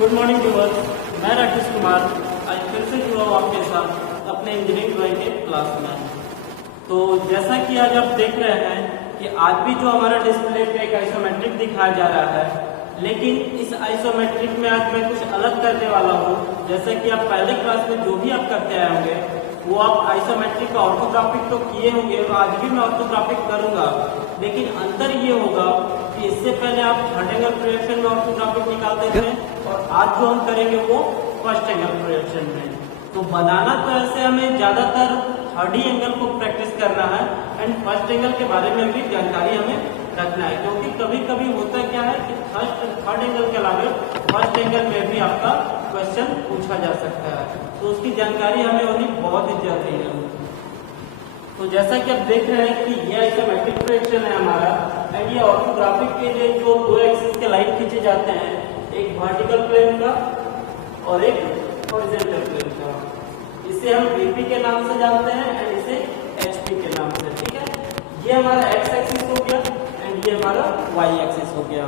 Good morning viewers, मैं राकेश कुमार आज फिर से जुड़ा हूँ आपके साथ अपने इंजीनियरिंग ड्राइंग के क्लास में। तो जैसा कि आज आप देख रहे हैं कि आज भी जो हमारा डिस्प्ले पे एक आइसोमेट्रिक दिखाया जा रहा है, लेकिन इस आइसोमेट्रिक में आज मैं कुछ अलग करने वाला हूँ। जैसा कि आप पहले क्लास में जो भी आप करते आए होंगे वो आप आइसोमेट्रिक का ऑर्थोग्राफिक तो किए होंगे, तो आज भी मैं ऑर्थोग्राफिक करूंगा, लेकिन अंतर ये होगा कि इससे पहले आप थर्ड एंगल प्रोजेक्शन में ऑर्थोग्राफिक निकालते थे और आज जो हम करेंगे वो फर्स्ट एंगल प्रोजेक्शन में। तो बनाना तो ऐसे हमें ज्यादातर थर्ड ही एंगल को प्रैक्टिस करना है एंड फर्स्ट एंगल के बारे में भी जानकारी हमें रखना है, क्योंकि कभी कभी होता क्या है कि थर्ड एंगल के अलावा फर्स्ट एंगल में भी आपका क्वेश्चन पूछा जा सकता है, तो उसकी जानकारी हमें होनी बहुत ही जरूरी है। तो जैसा कि आप देख रहे हैं कि ये आइसोमेट्रिक प्रोजेक्शन है हमारा एंड ये ऑर्थोग्राफिक के लिए जो दो एक्सिस के लाइन खींचे जाते हैं, एक वर्टिकल प्लेन का और एक हॉरिजॉन्टल प्लेन का। इसे हम VP के नाम से जानते हैं एंड इसे HP के नाम से। ठीक है, ये हमारा X एक्सिस हो गया एंड ये हमारा Y एक्सिस हो गया।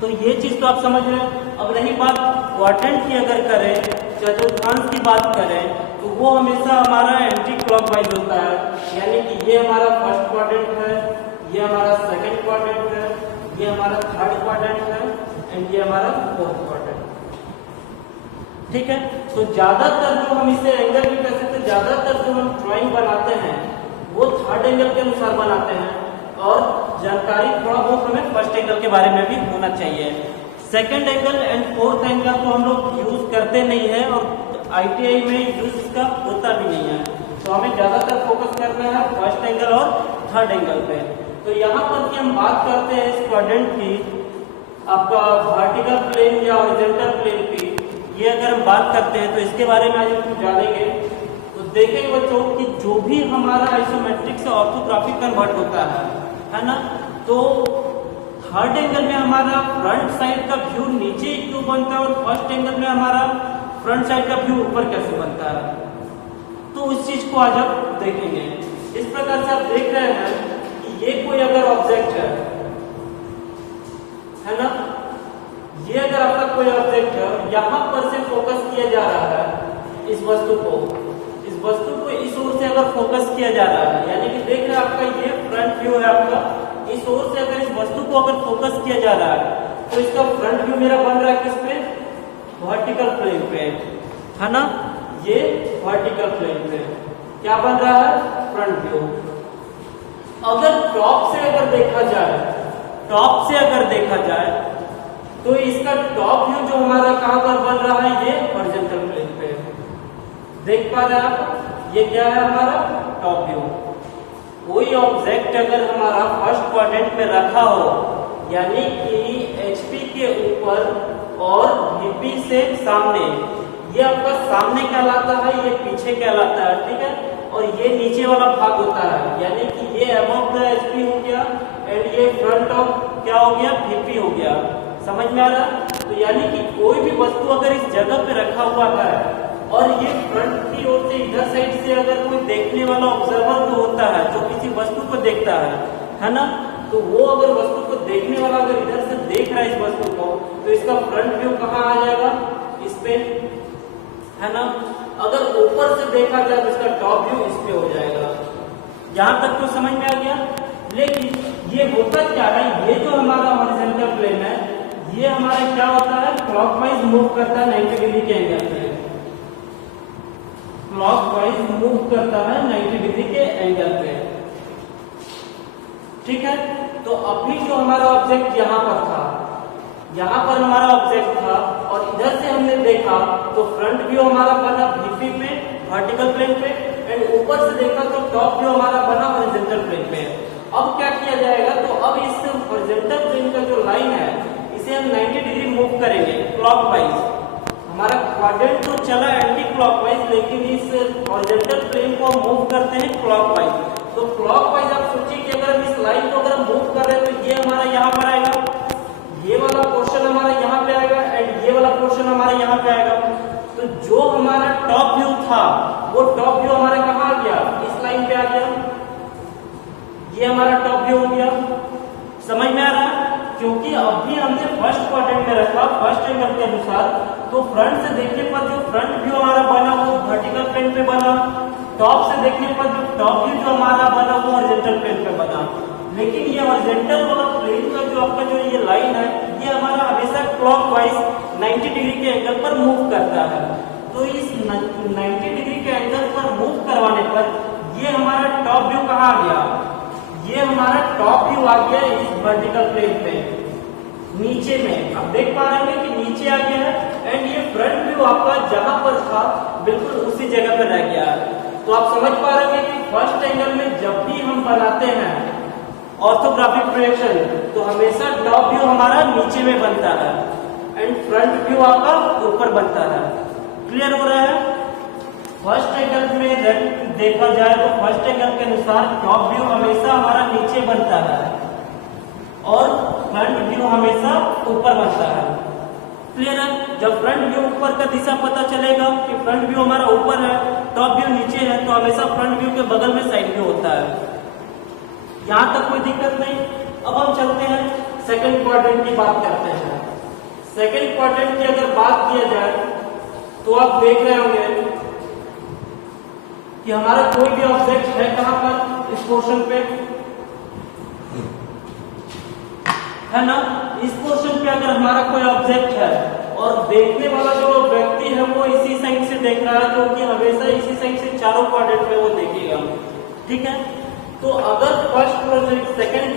तो ये चीज तो आप समझ रहे हैं। अब रही बात क्वाड्रेंट की, अगर करें चतुर्थांश की बात करें तो वो हमेशा हमारा एंटी क्लॉकवाइज होता है, यानी कि ये हमारा फर्स्ट क्वाड्रेंट है, ये हमारा सेकंड क्वाड्रेंट है, ये हमारा थर्ड क्वाड्रेंट है एंड ये हमारा फोर्थ क्वाड्रेंट। ठीक है, तो ज्यादातर जो हम इसे एंगल भी कह सकते हैं, ज्यादातर जो हम ड्राइंग बनाते हैं वो थर्ड एंगल के अनुसार बनाते हैं और जानकारी थोड़ा बहुत हमें फर्स्ट एंगल के बारे में भी होना चाहिए। Second angle and fourth angle तो हम लोग यूज करते नहीं है और ITI में यूज इसका होता भी नहीं है, तो हमें ज्यादातर फोकस करना है फर्स्ट एंगल और थर्ड एंगल पे। तो यहाँ पर कि हम बात करते हैं इस क्वाड्रेंट की, आपका वर्टिकल प्लेन या हॉरिजॉन्टल प्लेन की, ये अगर हम बात करते हैं तो इसके बारे में आज हम जानेंगे। तो देखेंगे बच्चों कि जो भी हमारा आइसोमेट्रिक से ऑर्थोग्राफिक कन्वर्ट होता है ना, तो थर्ड एंगल में हमारा फ्रंट साइड का व्यू नीचे क्यों बनता है और फर्स्ट एंगल में हमारा फ्रंट साइड का व्यू ऊपर कैसे बनता है, तो उस चीज को आज आप देखेंगे। इस प्रकार से आप देख रहे हैं कि ये कोई अगर ऑब्जेक्ट है ना, ये अगर आपका कोई ऑब्जेक्ट है, यहां पर से फोकस किया जा रहा है इस वस्तु को इस ओर से अगर फोकस किया जा रहा है, यानी कि देख रहे हैं आपका ये फ्रंट व्यू है आपका, इस ओर से अगर इस वस्तु को अगर फोकस किया जा रहा है तो इसका फ्रंट व्यू मेरा बन रहा है किस पे, वर्टिकल प्लेन पे, है ना। ये वर्टिकल प्लेन पे क्या बन रहा है, फ्रंट व्यू। अगर टॉप से अगर देखा जाए तो इसका टॉप व्यू जो हमारा कहां पर बन रहा है, ये हॉरिजॉन्टल प्लेन पे। देख पा रहे हैं आप, ये क्या है हमारा टॉप व्यू। कोई ऑब्जेक्ट अगर हमारा फर्स्ट क्वाड्रेंट में रखा हो, यानी कि HP के ऊपर और VP से सामने, ये आपका सामने कहलाता है, ये पीछे कहलाता है। ठीक है, और ये नीचे वाला भाग होता है, यानी कि ये अबव द HP हो गया एंड ये फ्रंट ऑफ क्या हो गया, VP हो गया। समझ में आ रहा है। तो यानी कि कोई भी वस्तु अगर इस जगह पे रखा हुआ है और ये फ्रंट की ओर से इधर साइड से अगर कोई देखने वाला ऑब्जर्वर जो होता है, जो किसी वस्तु को देखता है ना, तो वो अगर वस्तु को देखने वाला अगर इधर से देख रहा है इस वस्तु को, तो इसका फ्रंट व्यू कहाँ आ जाएगा, इस पे, है ना। अगर ऊपर से देखा जाए तो इसका टॉप व्यू इस पे हो जाएगा। यहां तक तो समझ में आ गया। लेकिन ये होता क्या है, ये जो हमारा हॉरिजॉन्टल प्लेन है, ये हमारा क्या होता है, क्लॉकवाइज मूव करता है 90 डिग्री के एंगल पे, क्लॉकवाइज मूव करता है 90 डिग्री के एंगल पे। ठीक है, तो अभी जो हमारा ऑब्जेक्ट यहाँ पर हमारा ऑब्जेक्ट था और इधर से हमने देखा तो फ्रंट व्यू हमारा बना VP पे, वर्टिकल प्लेन पे, एंड ऊपर से देखा तो टॉप व्यू हमारा बना हॉरिजॉन्टल प्लेन पे। अब क्या किया जाएगा, तो अब इस हॉरिजॉन्टल प्लेन का जो लाइन है इसे हम 90 डिग्री मूव करेंगे क्लॉकवाइज। हमारा क्वाड्रेंट तो चला एंटी क्लॉकवाइज, लेकिन इस हॉरिजॉन्टल प्लेन को हम मूव करते हैं क्लॉकवाइज। तो क्लॉकवाइज आप सोचिए कि अगर हम इस लाइन को अगर हम मूव कर रहे हैं तो ये हमारा यहाँ पर आएगा, ये वाला पोर्शन हमारा यहाँ पे आएगा एंड ये वाला पोर्शन हमारा यहाँ पे आएगा। तो जो हमारा टॉप व्यू था वो टॉप व्यू हमारा कहाँ आ गया, इस लाइन पे आ गया, ये हमारा टॉप व्यू हो गया। समझ में आ रहा है। क्योंकि अभी हमने फर्स्ट क्वाड्रेंट में रखा फर्स्ट एंगल के अनुसार, तो फ्रंट से देखने पर जो फ्रंट व्यू हमारा बना वो वर्टिकल प्लेन पे बना, टॉप से देखने पर जो टॉप व्यू जो हमारा बना वो हॉरिजॉन्टल प्लेन पे बना। लेकिन ये हॉरिजॉन्टल वाला प्लेन का जो आपका जो ये लाइन है ये हमारा हमेशा क्लॉकवाइज 90 डिग्री के एंगल पर मूव करता है। तो इस 90 डिग्री के एंगल पर मूव करवाने पर ये हमारा टॉप व्यू कहाँ आ गया, ये हमारा टॉप व्यू आ गया इस वर्टिकल प्लेन पे नीचे में। आप देख पा रहे हैं कि नीचे आ गया है एंड ये फ्रंट व्यू आपका जहां पर था बिल्कुल उसी जगह पर रह गया है। तो आप समझ पा रहे हैं कि फर्स्ट एंगल में जब भी हम बनाते हैं ऑर्थोग्राफिक प्रोजेक्शन तो हमेशा टॉप व्यू हमारा नीचे में बनता है एंड फ्रंट व्यू आपका ऊपर बनता है। क्लियर हो रहा है? फर्स्ट एंगल में देखा जाए तो फर्स्ट एंगल के अनुसार टॉप व्यू हमेशा हमारा नीचे बनता है और फ्रंट व्यू हमेशा ऊपर बनता है। क्लियर है? जब फ्रंट व्यू ऊपर का दिशा पता चलेगा कि फ्रंट व्यू हमारा ऊपर है टॉप व्यू नीचे है, तो हमेशा फ्रंट व्यू के बगल में साइड व्यू होता है। यहां तक कोई दिक्कत नहीं। अब हम चलते हैं सेकंड क्वाड्रेंट की बात करते हैं। सेकंड क्वाड्रेंट की अगर बात किया जाए तो आप देख रहे होंगे कि हमारा कोई भी ऑब्जेक्ट है कहां पर, इस पोर्शन पे है ना। इस पोर्शन पे अगर हमारा कोई ऑब्जेक्ट है और देखने वाला जो व्यक्ति है वो इसी साइड से देख रहा है, क्योंकि हमेशा इसी साइड से चारों क्वाड्रेंट में वो देखेगा। ठीक है, तो अगर फर्स्ट प्रोजेक्ट सेकंड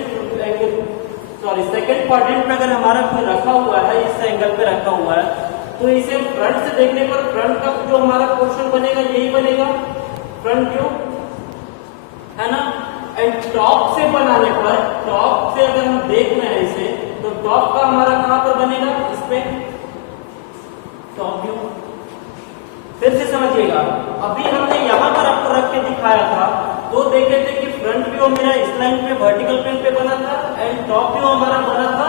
क्वाड्रेंट में अगर हमारा कोई रखा हुआ है इस एंगल पे रखा हुआ है तो इसे फ्रंट से देखने पर फ्रंट का जो हमारा पोर्शन बनेगा यही बनेगा फ्रंट व्यू, है ना। एंड टॉप से बनाने पर, टॉप से अगर हम देख रहे हैं इसे तो टॉप का हमारा कहां पर बनेगा, इसमें टॉप व्यू। फिर से समझिएगा, अभी हमने यहां पर आपको रख के दिखाया था तो देखे थे कि फ्रंट व्यू मेरा इस लाइन पे वर्टिकल प्लेन पे बना था एंड टॉप व्यू हमारा बना था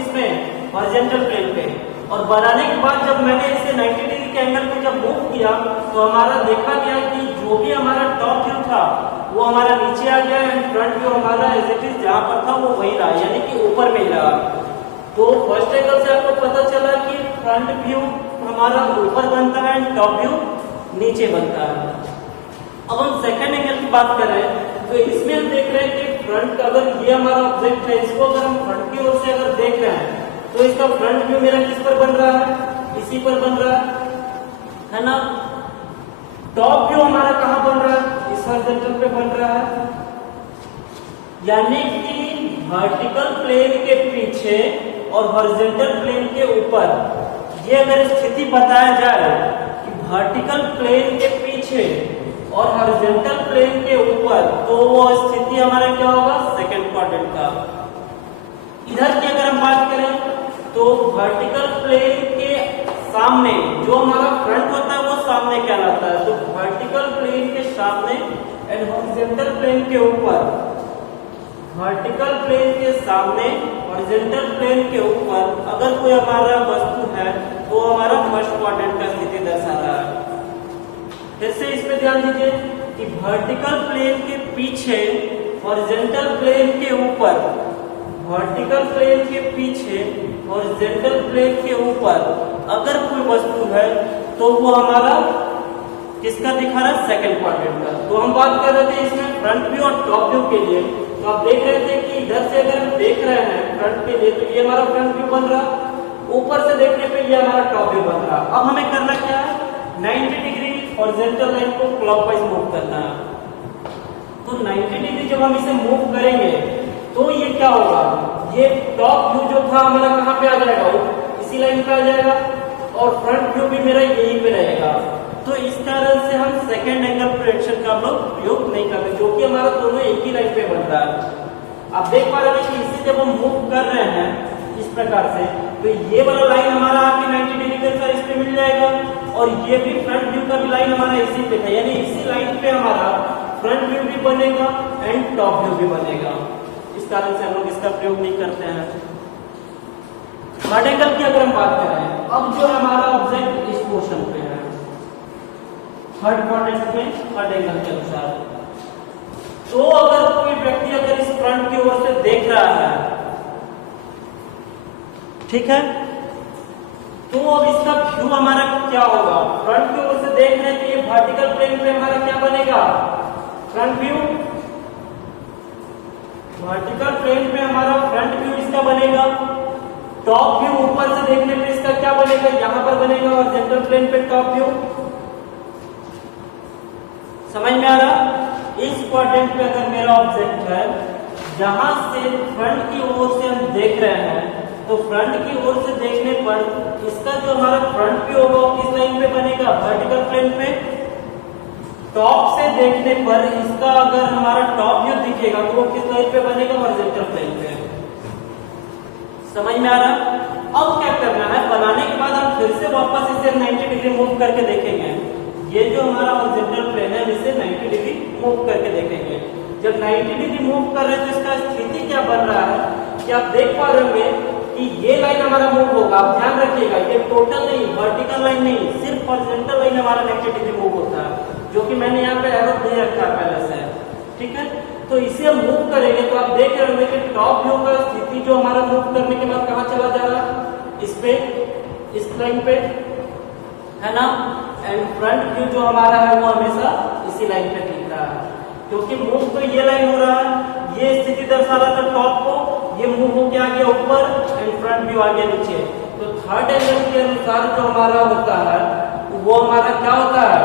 इसमें हॉरिजॉन्टल प्लेन पे। और बनाने के बाद जब मैंने इसे 90 डिग्री के एंगल पे जब मूव किया तो हमारा देखा गया कि जो भी हमारा टॉप व्यू था वो हमारा नीचे आ गया एंड फ्रंट व्यू हमारा एज इट इज जहां पर था वो वही रहा, यानी कि ऊपर में ही रहा। तो फर्स्ट एंगल से आपको पता चला कि फ्रंट व्यू हमारा ऊपर बनता है एंड टॉप व्यू नीचे बनता है। अब हम सेकंड एंगल की बात करें तो इसमें हम देख रहे हैं कि फ्रंट, अगर ये हमारा ऑब्जेक्ट है इसको अगर हम फ्रंट की ओर से अगर देख रहे हैं तो इसका फ्रंट व्यू मेरा किस पर बन रहा है, इसी पर बन रहा है ना। टॉप व्यू हमारा कहां बन रहा है, इस हॉरिजॉन्टल पे बन रहा है, यानी कि वर्टिकल प्लेन के पीछे और हॉरिजॉन्टल प्लेन के ऊपर। ये अगर स्थिति बताया जाए कि वर्टिकल प्लेन के पीछे और हॉरिजॉन्टल प्लेन के ऊपर, तो वो स्थिति हमारा क्या होगा, सेकंड क्वाड्रेंट का। इधर की अगर हम बात करें तो वर्टिकल प्लेन के सामने जो हमारा फ्रंट होता है वो सामने कहलाता है। तो वर्टिकल प्लेन के सामने एंड हॉरिजॉन्टल प्लेन के ऊपर, वर्टिकल प्लेन के सामने हॉरिजॉन्टल प्लेन के ऊपर अगर कोई हमारा वस्तु है तो हमारा फर्स्ट क्वाड्रेंट का स्थिति दर्शा रहा है। फिर से इस पे ध्यान दीजिए कि वर्टिकल प्लेन के पीछे हॉरिजॉन्टल प्लेन के ऊपर, वर्टिकल प्लेन के पीछे हॉरिजॉन्टल प्लेन के ऊपर अगर कोई वस्तु है तो वो हमारा किसका दिखा रहा है, सेकंड क्वाड्रेंट का। तो हम बात कर रहे थे इसमें फ्रंट व्यू और टॉप व्यू के लिए। तो आप देख रहे थे कि इधर से अगर हम देख रहे हैं फ्रंट के लिए तो ये हमारा फ्रंट व्यू बन रहा, ऊपर से देखने पे ये हमारा टॉप व्यू बन रहा। अब हमें करना क्या है, 90 डिग्री हॉरिजॉन्टल लाइन को क्लॉकवाइज मूव करना है। तो 90 डिग्री जब हम इसे मूव करेंगे तो ये क्या होगा, ये टॉप व्यू जो था हमारा कहां पे आ जाएगा, इसी लाइन पे आ जाएगा और फ्रंट व्यू भी मेरा यहीं पे रहेगा। तो इस कारण से हम सेकंड एंगल प्रोजेक्शन का हम लोग उपयोग नहीं करते, जो कि हमारा दोनों एक ही लाइन पे बन रहा है। आप देख पा रहे हैं कि इसे जब हम मूव कर रहे हैं इस प्रकार से तो ये वाला लाइन हमारा आके 90 डिग्री के अनुसार इस पे मिल जाएगा और ये भी फ्रंट व्यू का भी लाइन हमारा इसी पे था, यानी इसी लाइन पे हमारा फ्रंट व्यू भी बनेगा एंड टॉप व्यू भी बनेगा। इस कारण से हम लोग इसका प्रयोग नहीं करते हैं। थर्ड एंगल की अगर हम बात करें, अब जो हमारा ऑब्जेक्ट इस पोर्शन पे है थर्ड क्वाड्रेंट में थर्ड एंगल के अनुसार, तो अगर कोई व्यक्ति अगर इस फ्रंट की ओर से देख रहा है ठीक है। तो अब इसका व्यू हमारा क्या होगा, फ्रंट की ओर से देख रहे हैं तो ये वर्टिकल प्लेन पे हमारा क्या बनेगा, फ्रंट व्यू। वर्टिकल प्लेन पे हमारा फ्रंट व्यू इसका बनेगा। टॉप व्यू ऊपर से देखने पे इसका क्या बनेगा, यहां पर बनेगा हॉरिजॉन्टल प्लेन पे टॉप व्यू। समझ में आ रहा। इस क्वाड्रेंट पे अगर मेरा ऑब्जेक्ट है, जहां से फ्रंट की ओर से हम देख रहे हैं, तो फ्रंट की ओर से देखने पर इसका जो हमारा फ्रंट व्यू होगा किस लाइन पे बनेगा, वर्टिकल प्लेन पे। टॉप से देखने पर इसका अगर हमारा टॉप व्यू दिखेगा तो वो किस लाइन पे बनेगा, हॉरिजॉन्टल प्लेन पे। समझ में आ रहा। अब क्या करना है, बनाने के बाद हम फिर से वापस इसे 90 डिग्री मूव करके देखेंगे। ये जो हमारा हॉरिजॉन्टल प्लेन है इसे 90 डिग्री मूव करके देखेंगे। जब 90 डिग्री मूव कर रहे हैं तो इसका स्थिति क्या बन रहा है कि आप देख पा रहे होंगे कि ये लाइन हमारा मूव होगा। आप ध्यान रखिएगा ये टोटल नहीं, वर्टिकल लाइन नहीं, सिर्फ हॉरिजॉन्टल लाइन हमारा 90 डिग्री मूव होता है, जो कि मैंने यहाँ पे एरो दे रखा है पहले से। ठीक है, तो इसे मूव करेंगे तो आप देख रहे होंगे कि टॉप व्यू का स्थिति जो हमारा मूव करने के बाद कहाँ चला जा रहा है, इस पे, इस लाइन पे, है ना। एंड फ्रंट व्यू जो हमारा है वो हमेशा इसी लाइन पे दिख रहा है, क्योंकि मूव तो ये लाइन हो रहा है, ये स्थिति दर्शा रहा था टॉप को, ये मूव हो गया आगे ऊपर एंड फ्रंट व्यू आगे नीचे। तो थर्ड एंगल के अनुसार जो हमारा होता है वो हमारा क्या होता है,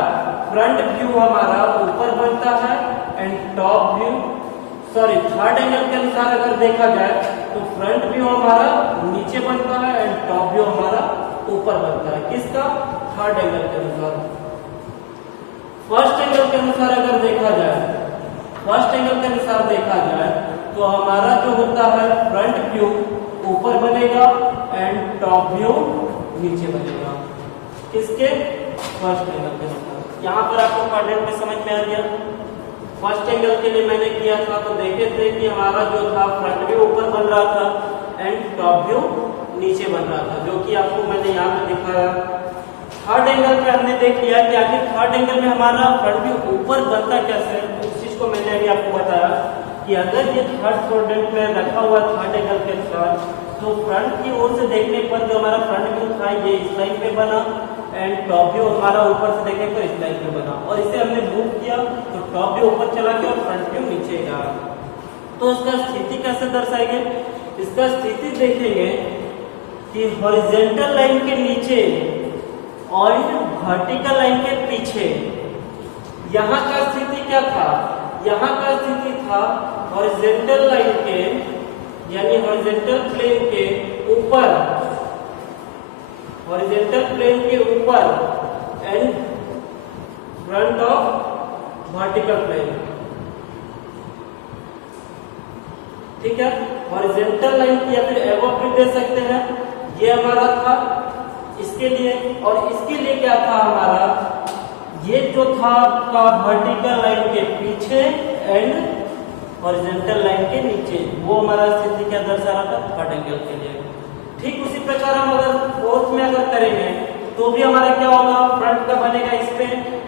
फ्रंट व्यू हमारा ऊपर बनता है and top view, sorry third angle के अनुसार अगर देखा जाए तो फ्रंट व्यू हमारा नीचे बनता है एंड टॉप व्यू हमारा ऊपर बनता है। किसका, थर्ड एंगल के अनुसार। फर्स्ट एंगल के अनुसार अगर देखा जाए, फर्स्ट एंगल के अनुसार देखा जाए तो हमारा जो होता है फ्रंट व्यू ऊपर बनेगा एंड टॉप व्यू नीचे बनेगा। किसके, फर्स्ट एंगल के अनुसार। यहाँ पर आपको क्वाड्रेंट में समझ में आ गया। फर्स्ट एंगल के लिए मैंने किया था तो देखे थे कि हमारा जो था फ्रंट व्यू ऊपर बन रहा था एंड टॉप व्यू नीचे बन रहा था, जो कि आपको मैंने यहाँ पे दिखाया। थर्ड एंगल पे हमने देख लिया कि आखिर थर्ड एंगल में हमारा फ्रंट व्यू ऊपर बनता कैसे है, उस चीज को मैंने अभी आपको बताया कि अगर ये थर्ड क्वाड्रेंट में रखा हुआ थर्ड एंगल के साथ, तो फ्रंट की ओर से देखने पर जो हमारा फ्रंट व्यू था ये इस लाइन पे बना एंड टॉप व्यू हमारा ऊपर से देखने पर इस लाइन पे बना, और इसे हमने मूव किया तो टॉप व्यू ऊपर चला गया और फ्रंट व्यू नीचे गया। तो इसका स्थिति कैसे दर्शाएंगे, इसका स्थिति देखेंगे कि हॉरिजॉन्टल लाइन के नीचे और वर्टिकल लाइन के पीछे यहाँ का स्थिति क्या था, यहाँ का स्थिति था हॉरिजॉन्टल लाइन के यानी हॉरिजॉन्टल प्लेन के ऊपर, हॉरिजॉन्टल प्लेन के ऊपर and front of vertical plane. ठीक है, हॉरिजॉन्टल लाइन की या फिर एबव भी दे सकते हैं, ये हमारा था इसके लिए। और इसके लिए क्या था हमारा, ये जो था आपका वर्टिकल लाइन के पीछे एंड हॉरिजॉन्टल लाइन के नीचे, वो हमारा स्थिति क्या दर्शा रहा था, थर्ड एंगल के लिए। ठीक उसी प्रकार हम अगर फोर्थ में अगर करेंगे तो भी हमारा क्या होगा, फ्रंट का बनेगा इस पे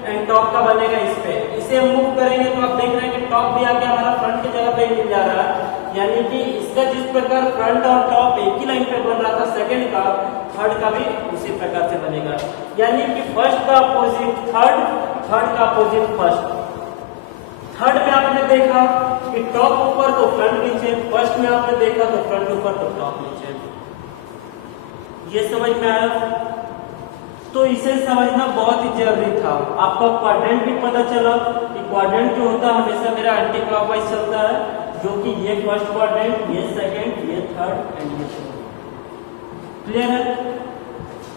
एंड टॉप का बनेगा इस पे। इसे हम मूव करेंगे तो आप देख रहे हैं कि टॉप भी आके हमारा फ्रंट की जगह पे मिल जा रहा है, यानी कि इसका जिस प्रकार फ्रंट और टॉप एक ही लाइन पे बन रहा था सेकंड का, थर्ड का भी उसी प्रकार से बनेगा। यानी कि फर्स्ट का अपोजिट थर्ड, थर्ड का अपोजिट फर्स्ट। थर्ड में आपने देखा कि टॉप ऊपर तो फ्रंट नीचे, फर्स्ट में आपने देखा तो फ्रंट ऊपर तो टॉप नीचे। ये समझ में आया। तो इसे समझना बहुत ही जरूरी था। आपको क्वाड्रेंट भी पता चला कि क्वाड्रेंट जो होता है हमेशा मेरा एंटी क्लॉकवाइज चलता है, जो कि ये फर्स्ट क्वाड्रेंट, ये सेकंड, ये थर्ड एंड ये फोर्थ। क्लियर है।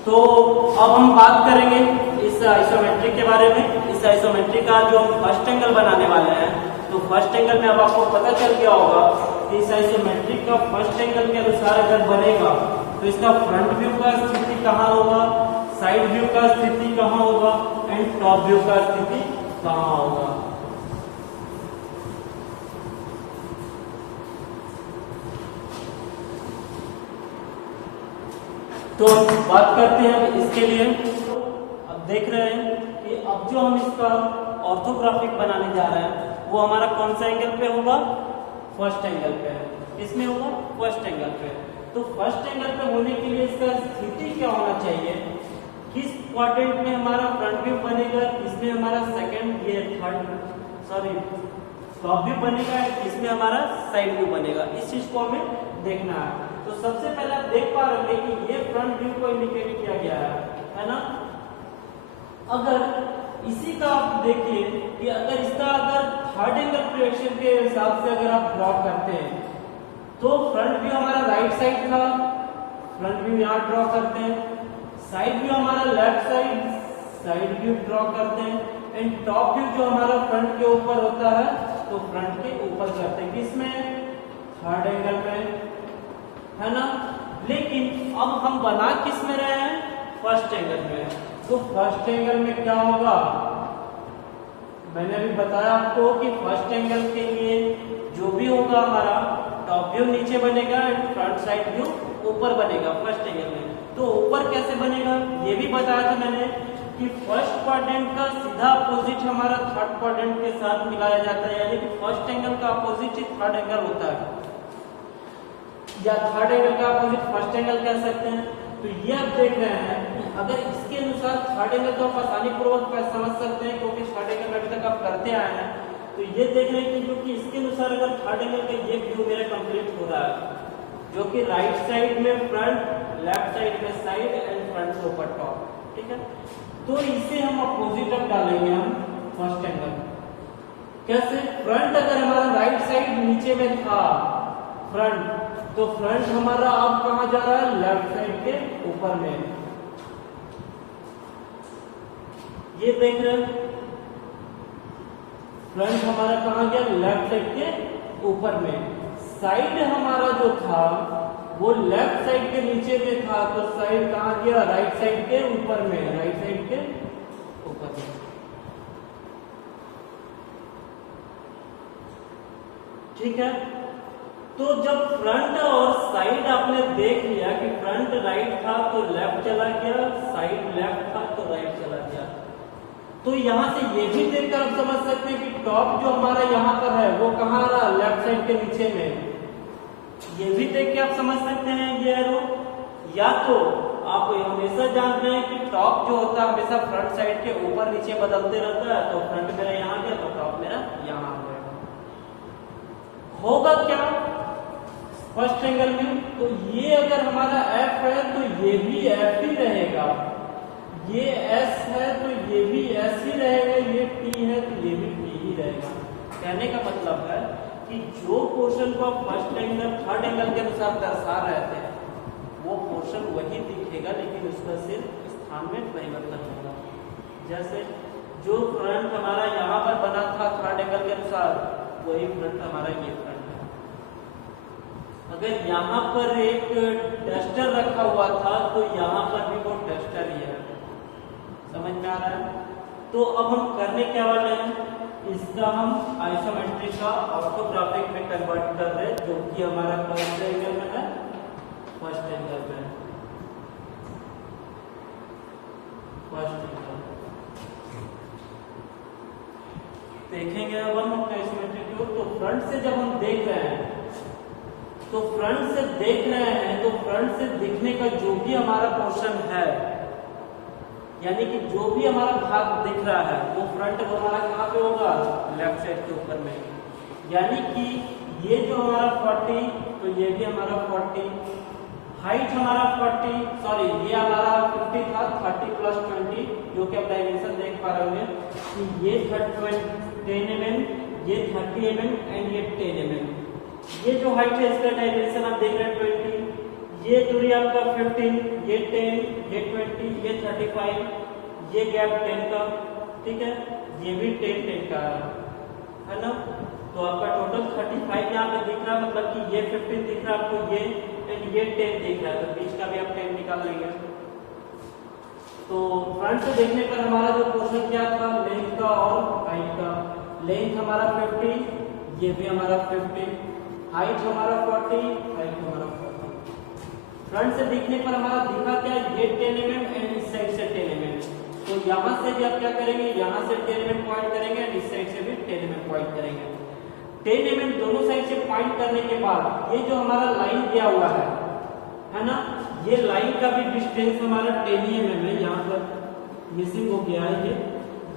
तो अब हम बात करेंगे इस आइसोमेट्रिक के बारे में। इस आइसोमेट्रिक का जो हम फर्स्ट एंगल बनाने वाले हैं, तो फर्स्ट एंगल में अब आपको पता चल गया होगा कि इस आइसोमेट्रिक का फर्स्ट एंगल के अनुसार अगर बनेगा तो इसका फ्रंट व्यू का स्थिति कहाँ होगा, साइड व्यू का स्थिति कहाँ होगा एंड टॉप व्यू का स्थिति कहाँ होगा। तो बात करते हैं इसके लिए। अब देख रहे हैं कि अब जो हम इसका ऑर्थोग्राफिक बनाने जा रहे हैं वो हमारा कौन सा एंगल पे होगा, फर्स्ट एंगल पे। इसमें होगा फर्स्ट एंगल पे। तो फर्स्ट एंगल पे होने के लिए इसका स्थिति क्या होना चाहिए, किस क्वाड्रेंट में हमारा फ्रंट व्यू बनेगा, किसमें हमारा सेकंड ये थर्ड टॉप व्यू बनेगा, किसमें हमारा साइड व्यू बनेगा, इस चीज को हमें देखना है। तो सबसे पहले आप देख पा रहे हैं कि ये फ्रंट व्यू को इंडिकेट किया गया है ना। अगर इसी का आप देखिए कि अगर इसका अगर थर्ड एंगल प्रोजेक्शन के हिसाब से अगर आप ड्रॉ करते हैं तो फ्रंट व्यू हमारा राइट साइड था, फ्रंट व्यू यहाँ ड्रॉ करते हैं, साइड व्यू हमारा लेफ्ट साइड व्यू ड्रॉ करते हैं, एंड टॉप व्यू जो हमारा फ्रंट के ऊपर होता है तो फ्रंट के ऊपर करते हैं, किसमें, थर्ड एंगल में, है ना। लेकिन अब हम बना किस में रहे हैं, फर्स्ट एंगल में। तो फर्स्ट एंगल में क्या होगा, मैंने अभी बताया आपको कि फर्स्ट एंगल के लिए जो भी होगा हमारा टॉप व्यू नीचे बनेगा एंड फ्रंट साइड व्यू ऊपर बनेगा फर्स्ट एंगल में। तो ऊपर कैसे बनेगा ये भी बताया था मैंने कि फर्स्ट क्वाड्रेंट का सीधा अपोजिट हमारा थर्ड क्वाड्रेंट के साथ मिलाया जाता है, यानी कि फर्स्ट एंगल का अपोजिट ही थर्ड एंगल होता है, या थर्ड एंगल का अपोजिट फर्स्ट एंगल कह सकते हैं। तो ये आप देख रहे हैं कि अगर इसके अनुसार थर्ड एंगल तो आप आसानी पूर्वक समझ सकते हैं क्योंकि थर्ड एंगल अभी तक आप करते आए हैं। तो ये देख रहे हैं कि क्योंकि इसके अनुसार अगर थर्ड एंगल का ये व्यू मेरा कंप्लीट हो रहा है, जो कि राइट साइड में फ्रंट, लेफ्ट साइड में साइड एंड फ्रंट से ऊपर टॉप, ठीक है। तो इसे हम अपोजिट अब डालेंगे हम फर्स्ट एंगल। कैसे, फ्रंट अगर हमारा राइट साइड नीचे में था फ्रंट, तो फ्रंट हमारा अब कहां जा रहा है, लेफ्ट साइड के ऊपर में। ये देख रहे हैं फ्रंट हमारा कहां गया, लेफ्ट साइड के ऊपर में। साइड हमारा जो था वो लेफ्ट साइड के नीचे में था, तो साइड कहां गया, राइट साइड के ऊपर में, राइट साइड के ऊपर में। ठीक है। तो जब फ्रंट और साइड आपने देख लिया कि फ्रंट राइट था तो लेफ्ट चला गया, साइड लेफ्ट था तो राइट चला गया, तो यहां से ये भी देखकर आप समझ सकते हैं कि टॉप जो हमारा यहाँ पर है वो कहाँ आ रहा, लेफ्ट साइड के नीचे में। ये भी देख के आप समझ सकते हैं ये एरो, या तो आप हमेशा जान रहे हैं कि टॉप जो होता है हमेशा फ्रंट साइड के ऊपर नीचे बदलते रहता है, तो फ्रंट मेरा यहाँ गया तो टॉप मेरा यहाँ आ गया। होगा क्या फर्स्ट एंगल में, तो ये अगर हमारा F है तो ये भी F ही रहेगा, ये S है तो ये भी S ही रहेगा, ये T है तो ये भी T ही रहेगा। कहने का मतलब है कि जो पोर्शन को आप फर्स्ट एंगल थर्ड एंगल के अनुसार दर्शा रहे थे वो पोर्शन वही दिखेगा, लेकिन उसका सिर्फ स्थान में परिवर्तन होगा। जैसे जो फ्रंट हमारा यहाँ पर बना था थर्ड एंगल के अनुसार, वही फ्रंट हमारा ये फ्रंट है। अगर यहाँ पर एक डस्टर रखा हुआ था तो यहाँ पर भी वो डस्टर ही है, समझ में आ रहा है। तो अब हम करने क्या वाले हैं, इसका हम आइसोमेट्रिक का ऑर्थोग्राफिक में कन्वर्ट कर रहे हैं, जो कि हमारा कौन से एंगल में है, फर्स्ट एंगल में, फर्स्ट एंगल देखेंगे अब हम अपने आइसोमेट्रिक को। तो फ्रंट से जब हम देख रहे हैं तो फ्रंट से देख रहे हैं तो फ्रंट से दिखने का जो भी हमारा पोर्शन है, यानी कि जो भी हमारा भाग दिख रहा है वो फ्रंट हमारा कहाँ पे होगा, लेफ्ट साइड के ऊपर में। यानी कि ये जो हमारा 40 तो ये भी हमारा 40, हाइट हमारा 40, सॉरी ये हमारा 50 था, 30 प्लस 20 जो कि आप डायमेंशन देख पा रहे होंगे कि ये 10 mm, ये 30 mm एंड ये 10 mm। ये जो हाइट है इसका डायमेंशन आप देख रहे हैं 20, ये दूरी आपका 15, ये 10, ये 20, ये 35, ये गैप 10 का, ठीक है, ये भी 10 का है ना। तो आपका टोटल 35 यहाँ पे दिख रहा है, मतलब कि ये 15 दिख रहा है आपको, ये 10 दिख रहा है, तो बीच का भी आप 10 निकाल लेंगे। तो फ्रंट से देखने पर हमारा जो पोर्शन क्या था, लेंथ का और हाइट का। लेंथ हमारा 50, ये भी हमारा 50, हाइट हमारा 40, हाइट हमारा 40। फ्रंट से देखने पर हमारा दिखा क्या, ये 10 mm एंड इस साइड से 10 mm। तो यहाँ से भी आप क्या करेंगे, यहाँ से 10 mm पॉइंट करेंगे एंड इस साइड से भी 10 mm पॉइंट करेंगे। 10 mm दोनों साइड से पॉइंट करने के बाद ये जो हमारा लाइन दिया हुआ है है ना। ये लाइन का भी डिस्टेंस हमारा 10 mm है, यहाँ पर मिसिंग हो गया है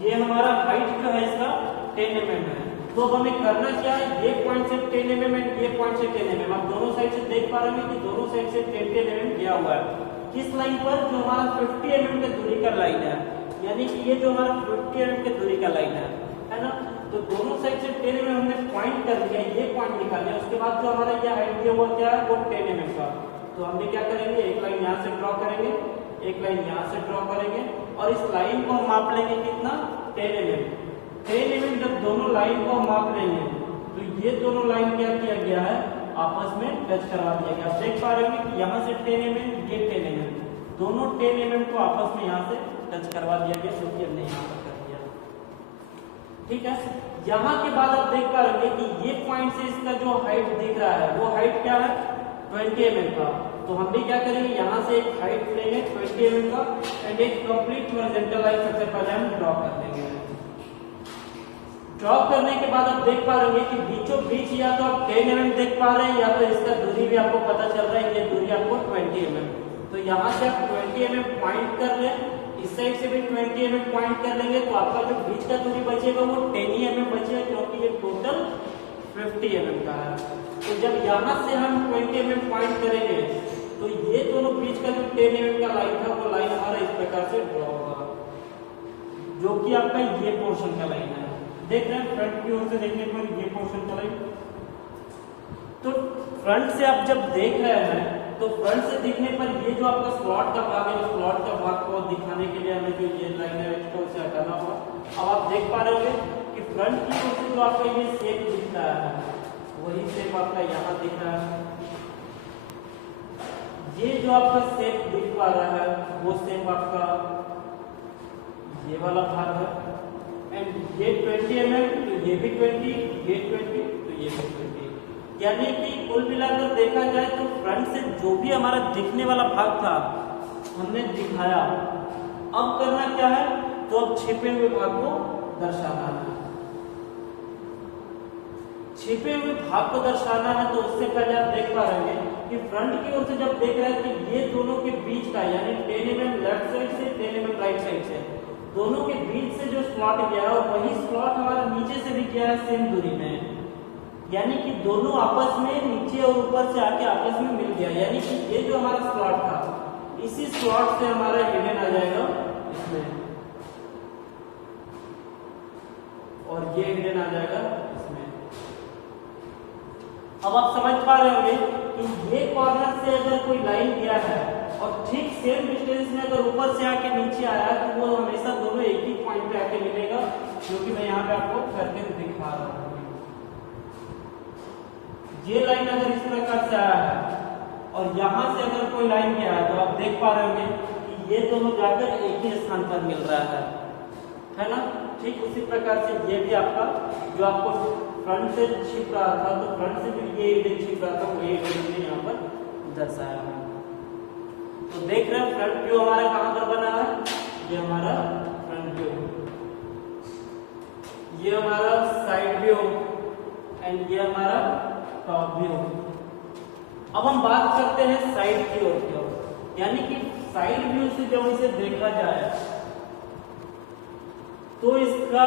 ये हमारा हाइट का है इसका 10 mm है। तो हमें करना क्या है, ये पॉइंट से 10 mm एंड ये पॉइंट से 10 mm, आप दोनों साइड से देख पा रहे हैं कि दोनों साइड से 10 mm गया हुआ है। किस लाइन पर, जो हमारा 50 mm की दूरी का लाइन है, यानी कि ये जो हमारा 50 mm की दूरी का लाइन है ना। तो दोनों साइड से 10 mm हमने पॉइंट कर लिया, ये पॉइंट निकाल लिया। उसके बाद जो हमारा ये हाइट दिया हुआ क्या है, वो 10 mm का। तो हमने क्या करेंगे, एक लाइन यहाँ से ड्रॉ करेंगे, एक लाइन यहाँ से ड्रॉ करेंगे, और इस लाइन को हम माप लेंगे कितना, 10 mm। 10 mm जब दोनों लाइन को हम माप लेंगे तो ये दोनों लाइन क्या किया गया है, आपस में टच करवा दिया गया। आप देख पा रहे होंगे कि यहाँ से 10 mm, ये 10 mm, दोनों 10 mm को आपस में यहाँ से टच करवा दिया गया, जो कि हमने यहाँ पर कर दिया। ठीक है, यहाँ के बाद आप देख पा रहे कि ये पॉइंट से इसका जो हाइट दिख रहा है, वो हाइट क्या है, 20 mm का। तो हम भी क्या करेंगे, यहाँ से एक हाइट लेंगे 20 mm का, एंड एक कंप्लीट हॉरिजॉन्टल लाइन सबसे पहले हम ड्रॉ कर देंगे। ड्रॉ करने के बाद आप देख पा रहे हैं कि बीचों बीच या तो आप 10 mm देख पा रहे हैं, या तो इसका दूरी भी आपको पता चल रहा है, ये दूरी आपको 20 mm। तो यहाँ से आप 20 mm पॉइंट कर लें, इस साइड से भी 20 mm पॉइंट कर लेंगे, तो आपका जो बीच का दूरी बचेगा वो 10 mm बचेगा, क्योंकि ये टोटल 50 mm का है। तो जब यहाँ से हम 20 mm पॉइंट करेंगे तो ये दोनों बीच का जो 10 mm का लाइन था, वो लाइन हमारा इस प्रकार से ड्रॉ होगा, जो कि आपका ये पोर्शन का लाइन है। देख रहे हैं, फ्रंट की ओर से देखने पर ये पोर्शन का लाइन। तो फ्रंट से आप जब देख रहे हैं, तो फ्रंट से देखने पर ये जो आपका स्लॉट का भाग है, स्लॉट का भाग को दिखाने के लिए हमें जो ये लाइन है इसको से हटाना होगा। अब आप देख पा रहे होंगे कि फ्रंट की ओर से जो आपका ये शेप दिख रहा है, वही शेप आपका यहाँ दिख रहा है। ये जो आपका शेप दिख पा रहा है, वो शेप आपका ये वाला भाग है, एंड ये 20 mm, तो ये भी 20, ये 20, तो ये भी 20। यानी कि कुल मिलाकर देखा जाए तो फ्रंट से जो भी हमारा दिखने वाला भाग था हमने दिखाया। अब करना क्या है, तो अब छिपे हुए भाग को दर्शाना है। छिपे हुए भाग को दर्शाना है, तो उससे पहले आप देख पा रहे हैं कि फ्रंट की ओर से जब देख रहे हैं कि ये दोनों के बीच का, यानी 10 mm लेफ्ट साइड से 10 mm राइट साइड से, दोनों के बीच से जो स्लॉट गया है, और वही स्लॉट हमारा नीचे से भी गया है सेम दूरी में, यानी कि दोनों आपस में नीचे और ऊपर से आके आपस में मिल गया। यानी कि ये जो हमारा स्लॉट था, इसी स्लॉट से हमारा हिडन आ जाएगा इसमें, और ये हिडन आ जाएगा इसमें। अब आप समझ पा रहे होंगे कि ये कॉर्नर से अगर कोई लाइन गया है और ठीक सेम डिस्टेंस में अगर ऊपर से आके नीचे आया, तो वो हमेशा दोनों एक ही पॉइंट पे आके मिलेगा, जो कि मैं यहाँ पे आपको करके दिखा रहा हूँ। ये लाइन अगर इस प्रकार से आया है और यहाँ से अगर कोई लाइन गया है, तो आप देख पा रहे होंगे कि ये दोनों जाकर एक ही स्थान पर मिल रहा है ना। ठीक उसी प्रकार से ये भी आपका जो आपको फ्रंट से छिप रहा था, तो फ्रंट से भी ये हिडन छिप रहा था, वो ये हिडन यहाँ पर दर्शाया है। तो देख रहे हैं फ्रंट व्यू हमारा कहाँ पर बना है, ये हमारा फ्रंट व्यू, ये हमारा साइड व्यू, एंड ये हमारा टॉप व्यू। अब हम बात करते हैं साइड की ओर, यानी कि साइड व्यू से जब इसे देखा जाए तो इसका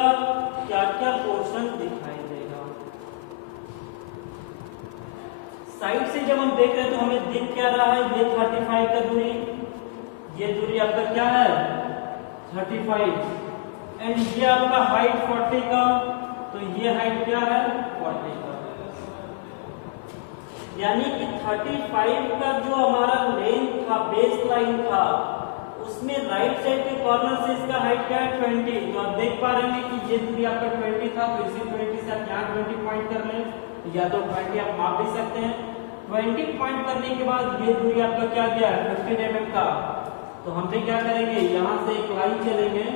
क्या क्या पोर्शन दिखाई देगा। साइड से जब हम देख रहे हैं तो हमें दिख क्या रहा है, ये 35 का दूरी, ये दूरी आपका क्या है 35, एंड ये आपका हाइट 40 का, तो ये हाइट क्या है 40 का। यानी कि 35 का जो हमारा लेंथ था, बेस लाइन था, उसमें राइट साइड के कॉर्नर से इसका हाइट क्या है 20। तो आप देख पा रहे हैं कि ये दूरी आपका 20 था, तो इसी 20 से आप यहाँ 20 पॉइंट कर लें, या तो 20 आप माप भी सकते हैं। 20 पॉइंट करने के बाद ये दूरी आपका क्या गया है 15 mm का। तो हम भी क्या करेंगे, यहाँ से एक लाइन चलेंगे,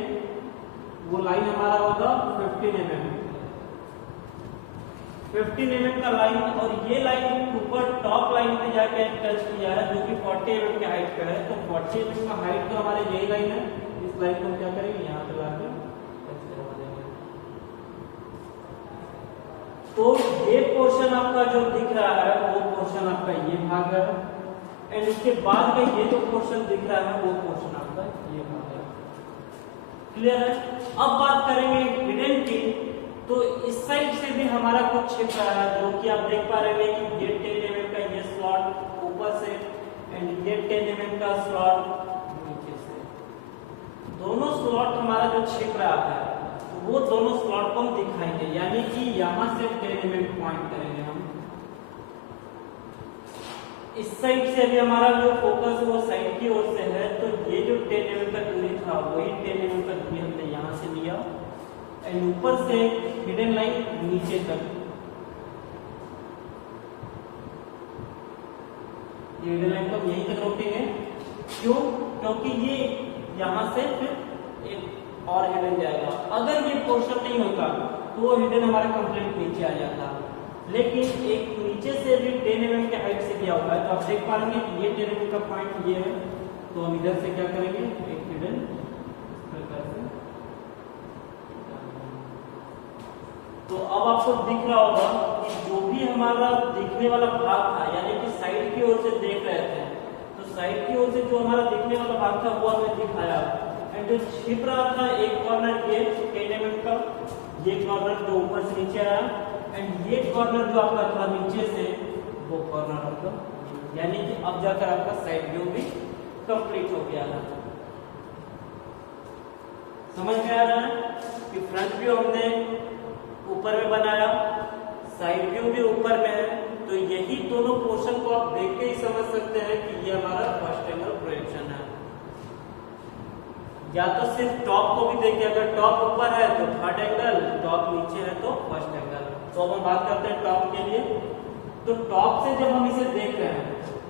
वो लाइन हमारा होगा 15 mm, 15 mm का लाइन, और ये लाइन ऊपर टॉप लाइन पे जाके टच किया है, जो कि 40 mm की हाइट पे है। तो 40 mm का हाइट तो हमारे यही लाइन है, इस लाइन को हम क्या करेंगे यहाँ पे लाकर टच करवा देंगे। तो ये पोर्शन आपका जो दिख रहा है, वो पोर्शन आपका ये भाग है, एंड उसके बाद में ये जो पोर्शन दिख रहा है वो पोर्शन आपका ये हो गया। क्लियर है? अब बात करेंगे हिडन की। तो इस साइड से भी हमारा कुछ छिप रहा है, जो कि आप देख पा रहे हैं कि ये 10 mm का ये स्लॉट ऊपर से एंड ये 10 mm का स्लॉट नीचे से, दोनों स्लॉट हमारा जो छिप रहा है वो दोनों स्लॉट को हम दिखाएंगे, यानी कि यहाँ से 10 mm पॉइंट करेंगे हम। इस साइड से अभी हमारा जो फोकस वो साइड की ओर से है, तो ये जो 10 mm का दूरी था वही 10 mm का दूरी हमने यहाँ से लिया एंड ऊपर से हिडन लाइन नीचे तक, ये हिडन लाइन को यहीं तक रोकेंगे। क्यों? क्योंकि ये यहाँ से फिर एक और हिडन जाएगा। अगर ये पोर्शन नहीं होता तो वो हिडन हमारा कंप्लीट नीचे आ जाता, लेकिन एक नीचे से भी 10 mm के हाइट से किया हुआ है, तो आप देख पाएंगे कि ये 10 mm का पॉइंट ये है, तो हम इधर से क्या करेंगे, एक हिडन इस प्रकार से। तो अब आपको दिख रहा होगा कि जो भी हमारा दिखने वाला भाग था, यानी कि साइड की ओर से देख रहे थे, तो साइड की ओर से जो हमारा दिखने वाला भाग था वो हमने दिखाया। एंड जो छिप रहा था एक कॉर्नर ये 10 mm का, ये कॉर्नर जो ऊपर से नीचे आया, एंड ये कॉर्नर जो आपका था नीचे से वो कॉर्नर आपका, यानी कि अब जाकर आपका साइड व्यू भी कंप्लीट हो गया है। समझ में आ रहा है कि फ्रंट व्यू हमने ऊपर में बनाया, साइड व्यू भी ऊपर में है, तो यही दोनों पोर्शन को आप देख के ही समझ सकते हैं कि ये हमारा फर्स्ट एंगल प्रोजेक्शन है। या तो सिर्फ टॉप को भी देखिए, अगर टॉप ऊपर है तो थर्ड एंगल, टॉप नीचे है तो फर्स्ट एंगल। तो अब हम बात करते हैं टॉप के लिए। तो टॉप से जब हम इसे देख रहे हैं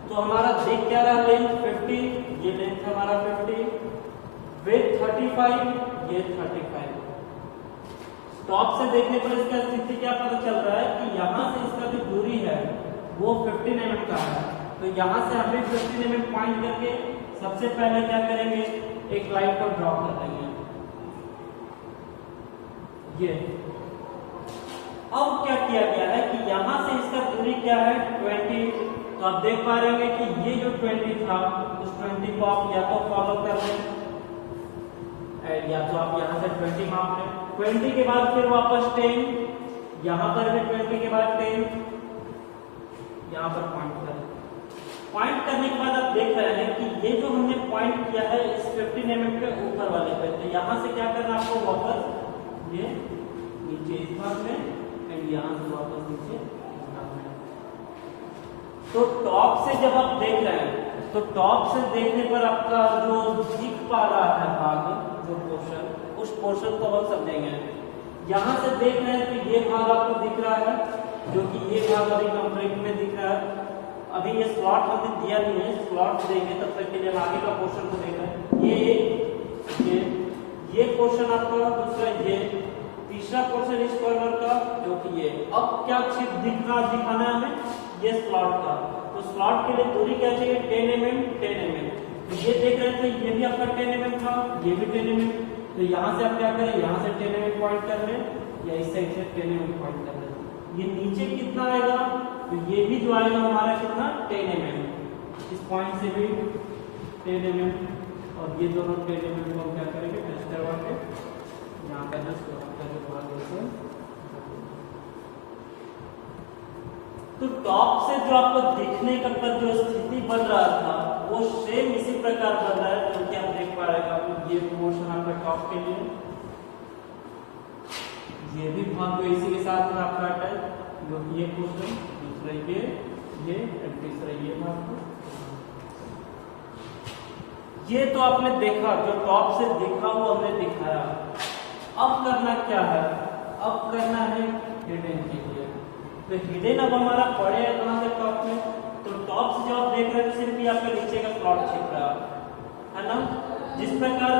तो हमारा दिख क्या रहा, लेंथ 50, ये लेंथ हमारा 50, विड्थ 35, ये 35। टॉप से देखने पर इसका स्थिति क्या पता चल रहा है कि यहाँ से इसका जो दूरी है वो 15 mm का है। तो यहाँ से हमें 15 mm पॉइंट करके सबसे पहले क्या करेंगे, एक लाइन को ड्रॉ कर देंगे ये। अब क्या किया गया है कि यहाँ से इसका दूरी क्या है 20, तो आप देख पा रहे होंगे कि ये जो 20 था उस 20 को आप या तो फॉलो कर लें या तो आप यहाँ से 20 माप लें। 20 के बाद फिर वापस 10, यहाँ पर भी 20 के बाद 10, यहाँ पर पॉइंट करें। पॉइंट करने के बाद आप देख रहे हैं कि ये जो हमने पॉइंट किया है इस 15 mm के ऊपर वाले पे, तो यहाँ से क्या करना आपको, वापस ये नीचे इस भाग में एंड यहाँ से वापस नीचे इस भाग में। तो टॉप से जब आप देख रहे हैं तो टॉप से देखने पर आपका जो दिख पा रहा है भाग, जो पोर्शन, उस पोर्शन को हम समझेंगे। यहाँ से देख रहे हैं तो ये भाग आपको दिख रहा है, जो कि ये भाग अभी कंप्लीट में दिख रहा है। अभी ये स्लॉट हमने दिया नहीं है, स्लॉट देंगे तब तक के लिए हम आगे का पोर्शन को देख रहे हैं। ये पोर्शन आपका, दूसरा ये, तीसरा पोर्शन इस कॉर्नर का जो कि ये। अब क्या छिप दिखाना है हमें, ये स्लॉट का। तो स्लॉट के लिए दूरी क्या चाहिए, 10 mm 10 mm। तो ये देख रहे थे ये भी आपका 10 mm था, ये भी 10 mm। तो यहाँ से आप क्या करें, यहाँ से 10 mm पॉइंट कर लें या इस साइड से 10 mm पॉइंट कर लें। ये नीचे कितना आएगा, तो ये भी जो आएगा हमारा कितना 10 mm, इस पॉइंट से भी 10 mm, और ये दोनों 10 mm को हम क्या करेंगे, टच करवा के यहाँ का जस्ट तो टॉप से जो आपको दिखने का जो स्थिति बन रहा था वो सेम इसी प्रकार बन रहा है, क्योंकि आप देख पा रहे हैं ये पोर्शन आपका टॉप के लिए, ये भी भाग तो इसी के साथ में आपका अटैच, जो कि ये पोर्शन, दूसरा ये तीसरा ये भाग। ये तो आपने देखा, जो टॉप से देखा वो हमने दिखाया। अब करना क्या है, अब करना है हिडन के लिए। तो हिडन अब हमारा पड़े है कहाँ से, टॉप में। तो टॉप से जो आप देख रहे हैं सिर्फ ये आपके नीचे का स्लॉट छिप रहा है ना। जिस प्रकार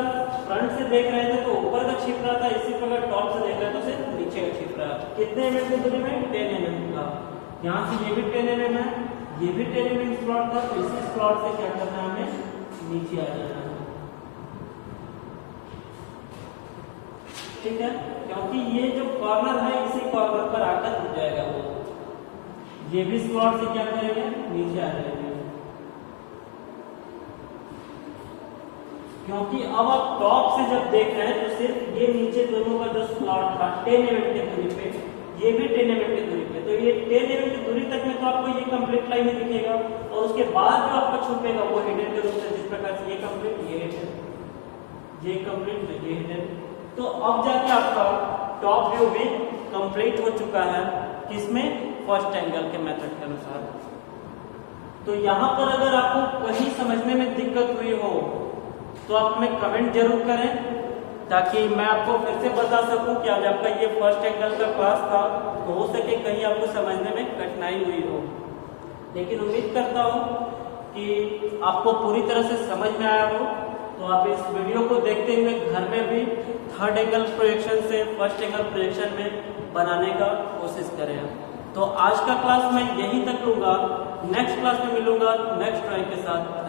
फ्रंट से देख रहे थे तो ऊपर का छिप रहा था, इसी प्रकार टॉप से देख रहे हैं तो सिर्फ नीचे का छिप रहा है। कितने mm की दूरी में, 10 mm का। यहाँ से ये भी 10 mm है, ये भी 10 mm स्लॉट था, तो इसी स्लॉट से क्या करना है, हमें नीचे आ जाना है। ठीक है, क्योंकि ये जो कॉर्नर है इसी कॉर्नर पर आकर रुक जाएगा वो। ये भी स्लॉट से क्या करेंगे, नीचे आ जाएंगे। क्योंकि अब आप टॉप से जब देख रहे हैं तो सिर्फ ये नीचे दोनों का जो स्लॉट था 10 mm की दूरी पे, ये भी 10 mm की दूरी पे, तो ये 10 mm की दूरी तक में तो आपको ये कंप्लीट लाइन ही दिखेगा, और उसके बाद जो आपका छुपेगा वो हिडन के रूप से, जिस प्रकार से ये कंप्लीट, ये हिडन, ये कंप्लीट, ये हिडन। तो अब जाके आपका टॉप व्यू भी कंप्लीट हो चुका है, किसमें, फर्स्ट एंगल के मेथड के अनुसार। तो यहाँ पर अगर आपको कहीं समझने में दिक्कत हुई हो तो आप हमें कमेंट जरूर करें, ताकि मैं आपको फिर से बता सकूं कि आज आपका ये फर्स्ट एंगल का क्लास था, तो हो सके कहीं आपको समझने में कठिनाई हुई हो। लेकिन उम्मीद करता हूं कि आपको पूरी तरह से समझ में आया हो। तो आप इस वीडियो को देखते हुए घर में भी थर्ड एंगल प्रोजेक्शन से फर्स्ट एंगल प्रोजेक्शन में बनाने का कोशिश करें। तो आज का क्लास मैं यहीं तक लूंगा, नेक्स्ट क्लास में मिलूंगा नेक्स्ट ड्राइंग के साथ।